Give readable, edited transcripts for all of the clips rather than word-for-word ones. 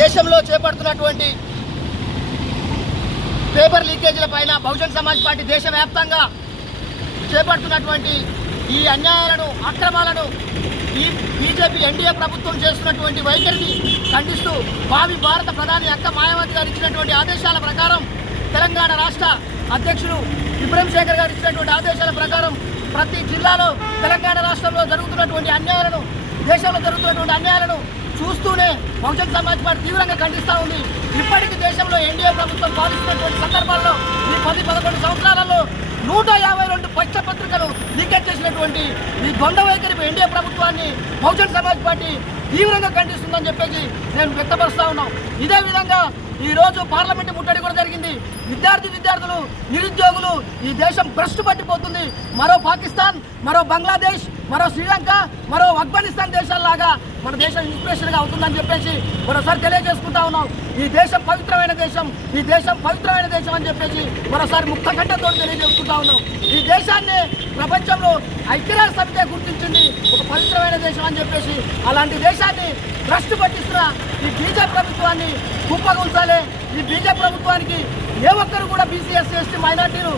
దేశంలో చేపడుతున్నటువంటి పేపర్ లీకేజీల పైన బహుజన్ సమాజ్ పార్టీ దేశవ్యాప్తంగా చేపడుతున్నటువంటి ఈ అన్యాయాలను, అక్రమాలను ఈ బీజేపీ ఎన్డీఏ ప్రభుత్వం చేస్తున్నటువంటి వైఖరిని ఖండిస్తూ భావి భారత ప్రధాని అక్క మాయావతి గారు ఇచ్చినటువంటి ఆదేశాల ప్రకారం తెలంగాణ రాష్ట్ర అధ్యక్షులు ఇబ్రహీం శేఖర్ గారు ఇచ్చినటువంటి ఆదేశాల ప్రకారం ప్రతి జిల్లాలో తెలంగాణ రాష్ట్రంలో జరుగుతున్నటువంటి అన్యాయాలను, దేశంలో జరుగుతున్నటువంటి అన్యాయాలను చూస్తూనే బహుజన్ సమాజ్ పార్టీ తీవ్రంగా ఖండిస్తూ ఉంది. ఇప్పటికీ దేశంలో ఎన్డీఏ ప్రభుత్వం పాలిస్తున్నటువంటి సందర్భాల్లో ఈ 10-11 సంవత్సరాలలో 152 పక్ష పత్రికలు లీకేజ్ చేసినటువంటి ఈ ద్వంద్వ వైఖరి ఎన్డీఏ ప్రభుత్వాన్ని బహుజన్ సమాజ్ పార్టీ తీవ్రంగా ఖండిస్తుందని చెప్పేసి నేను వ్యక్తపరుస్తూ ఉన్నాం. ఇదే విధంగా ఈరోజు పార్లమెంటు ముట్టడి కూడా జరిగింది. విద్యార్థులు, నిరుద్యోగులు, ఈ దేశం భ్రష్టు పట్టిపోతుంది. మరో పాకిస్తాన్, మరో బంగ్లాదేశ్, మరో శ్రీలంక, మరో ఆఫ్ఘనిస్తాన్ దేశాల్లాగా మన దేశం ఇన్స్పిరేషన్గా అవుతుందని చెప్పేసి మరోసారి తెలియజేసుకుంటా ఉన్నాం. ఈ దేశం పవిత్రమైన దేశం, ఈ దేశం పవిత్రమైన దేశం అని చెప్పేసి మరోసారి ముక్త కంఠంతో తెలియజేసుకుంటా ఉన్నాం. ఈ దేశాన్ని ప్రపంచంలో ఐక్యరాజ్య సమితి గుర్తించింది ఒక పవిత్రమైన దేశం అని చెప్పేసి. అలాంటి దేశాన్ని భ్రష్టు పట్టిస్తున్న ఈ బీజేపీ ప్రభుత్వాన్ని కుప్పగూల్చాలి. ఈ బీజేపీ ప్రభుత్వానికి ఏ ఒక్కరు కూడా బీసీ, ఎస్సీ, ఎస్టీ, మైనార్టీలు,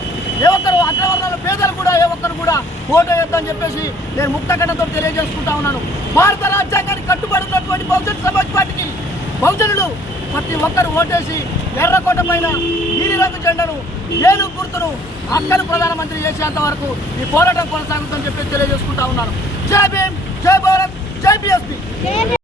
ఏ ఒక్కరు అగ్రవర్ణాల పేదలు కూడా ఏ ఒక్కరు కూడా ఓటు వేద్దామని చెప్పేసి నేను ముక్తకంఠంతో తెలియజేసుకుంటా ఉన్నాను. భారత రాజ్యాంగానికి కట్టుబడి ఉన్నటువంటి బహుజన్ సమాజ్ పార్టీకి బహుజనులు ప్రతి ఒక్కరు ఓటేసి ఎర్రకోట పైన నీలిరంగు జెండాను, ఏను గుర్తును అక్కను ప్రధానమంత్రి చేసేంత వరకు ఈ పోరాటం కొనసాగుతుందని చెప్పి తెలియజేసుకుంటా ఉన్నాను. జై భీమ్, జై భారత్, జై బీఎస్పీ.